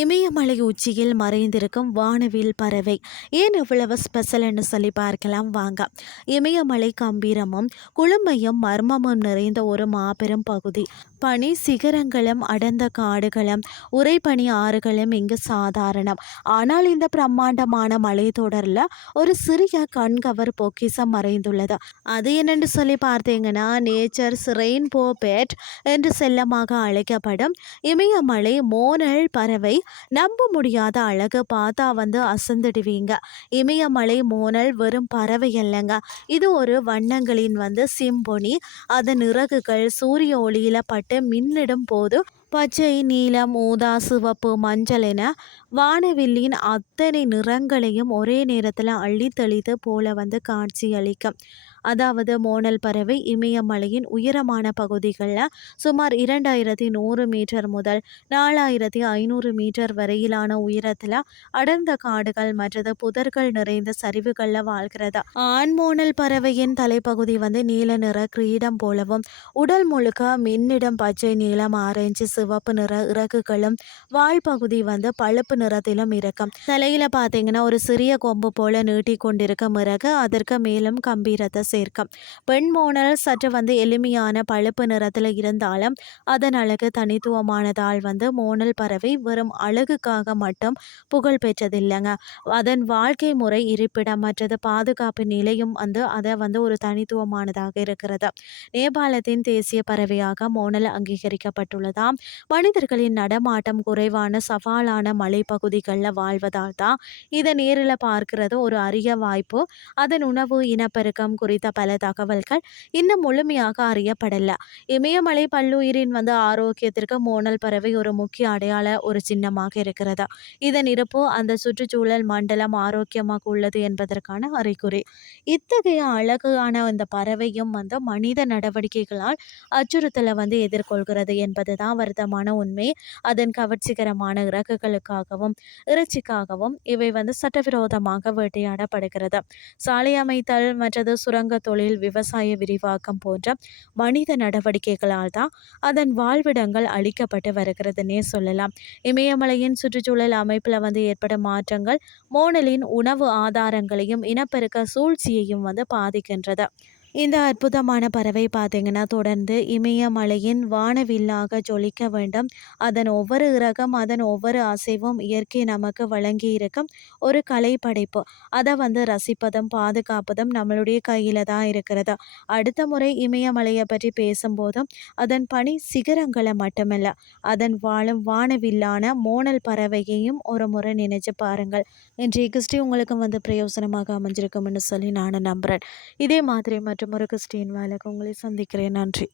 nemeyi உச்சியில் மறைந்திருக்கும் வானவில் பறவை. ஏன் இவ்வளவு ஸ்பெஷல்னு சொல்லி பார்க்கலாம் வாங்க. இமயமலை கம்பீரமும் குளுமையும் மர்மமும் நிறைந்த ஒரு மாபெரும் பகுதி. பனி சிகரங்களும் அடர்ந்த காடுகளும் உறைபனி ஆறுகளும் இங்கு சாதாரணம். ஆனால் இந்த பிரம்மாண்டமான மலைத்தொடரில் ஒரு சிறிய கண்கவர் பொக்கிசம் மறைந்துள்ளது. அது என்னென்று சொல்லி பார்த்தீங்கன்னா நேச்சர்ஸ் ரெயின்போ பேட் என்று செல்லமாக அழைக்கப்படும் இமயமலை மோனல் பறவை நம்ப முடியாத அழகு பார்த்தா வந்து அசந்துடுவீங்க. இமயமலை மோனல் வெறும் பறவை இல்லைங்க இது ஒரு வண்ணங்களின் வந்து சிம்பொனி. அதன் இறகுகள் சூரிய ஒளியில் பட்டு மின்னிடும் போது பச்சை நீலம் ஊதா சிவப்பு மஞ்சள் என வானவில்லின் அத்தனை நிறங்களையும் ஒரே நேரத்தில் அள்ளி தெளித்து போல வந்து காட்சி அளிக்கும் அதாவது மோனல் பறவை இமயமலையின் உயரமான பகுதிகளில் சுமார் இரண்டாயிரத்தி நூறு மீட்டர் முதல் நாலாயிரத்தி ஐநூறு மீட்டர் வரையிலான உயரத்தில் அடர்ந்த காடுகள் மற்றது புதர்கள் நிறைந்த சரிவுகளில் வாழ்கிறது. ஆண் மோனல் பறவையின் தலைப்பகுதி வந்து நீல நிற கிரீடம் போலவும் உடல் முழுக்க மின்னிடம் பச்சை நீலம் ஆரஞ்சு சிவப்பு நிற இறகுகளும் வால் பகுதி வந்து பழுப்பு நிறத்திலும் இருக்கும். தலையில பார்த்தீங்கன்னா ஒரு சிறிய கொம்பு போல நீட்டி கொண்டிருக்கும் இறகு அதற்கு மேலும் கம்பீரத்தை சேர்க்கும். பெண் மோனல் சற்று வந்து எளிமையான பழுப்பு நிறத்தில் இருந்தாலும் அதன் அழகு தனித்துவமானதால் வந்து மோனல் பறவை வெறும் அழகுக்காக மட்டும் புகழ் பெற்றதில்லைங்க. அதன் வாழ்க்கை முறை இருப்பிடம் மற்றது பாதுகாப்பு நிலையும் வந்து அதை வந்து ஒரு தனித்துவமானதாக இருக்கிறது. நேபாளத்தின் தேசிய பறவையாக மோனல் அங்கீகரிக்கப்பட்டுள்ளதாம். மனிதர்களின் நடமாட்டம் குறைவான சவாலான மலைப்பகுதிகளில் வாழ்வதால் தான் இதை நேரில் பார்க்கிறது ஒரு அரிய வாய்ப்பு. அதன் உணவு இனப்பெருக்கம் குறித்து பல தகவல்கள் இன்னும் முழுமையாக அறியப்படல. இமயமலை பல்லுயிரின் வந்து ஆரோக்கியத்திற்கு மோனல் பறவை ஒரு முக்கிய அடையாள ஒரு சின்னமாக இருக்கிறது? இதன் இருப்பு அந்த சுற்றுச்சூழல் மண்டலம் ஆரோக்கியமாக உள்ளது என்பதற்கான அறிகுறி. இத்தகைய அழகான இந்த பறவையும் வந்து மனித நடவடிக்கைகளால் அச்சுறுத்தலை வந்து எதிர்கொள்கிறது என்பது தான் வருத்தமான உண்மை. அதன் கவர்ச்சிகரமான இறக்குகளுக்காகவும் இறைச்சிக்காகவும் இவை வந்து சட்டவிரோதமாக வேட்டையாடப்படுகிறது. சாலை அமைத்தல் மற்றது சுரங்க தொழில் விவசாய விரிவாக்கம் போன்ற மனித நடவடிக்கைகளால் தான் அதன் வாழ்விடங்கள் அழிக்கப்பட்டு வருகிறதுனே சொல்லலாம். இமயமலையின் சுற்றுச்சூழல் அமைப்பில் வந்து ஏற்படும் மாற்றங்கள் மோனலின் உணவு ஆதாரங்களையும் இனப்பெருக்க சூழ்ச்சியையும் வந்து பாதிக்கின்றது இந்த அற்புதமான பறவை பார்த்தீங்கன்னா தொடர்ந்து இமயமலையின் வானவில்லாக ஜொலிக்க வேண்டும். அதன் ஒவ்வொரு இறகம் அதன் ஒவ்வொரு அசைவும் இயற்கை நமக்கு வழங்கி இருக்கும் ஒரு கலை படைப்பு அதை வந்து ரசிப்பதும் பாதுகாப்பதும் நம்மளுடைய கையில் தான் இருக்கிறது. அடுத்த முறை இமயமலையை பற்றி பேசும்போதும் அதன் பனி சிகரங்களை மட்டுமல்ல அதன் வாழும் வானவில்லான மோனல் பறவையையும் ஒரு முறை நினைச்சு பாருங்கள். இன்றைய கிறிஸ்டி உங்களுக்கும் வந்து பிரயோசனமாக அமைஞ்சிருக்கும்னு சொல்லி நான் நம்புகிறேன் இதே மாதிரி மற்றும் ஒரு கிறிஸ்டின் வேலைக்கு உங்களை சந்திக்கிறேன். நன்றி.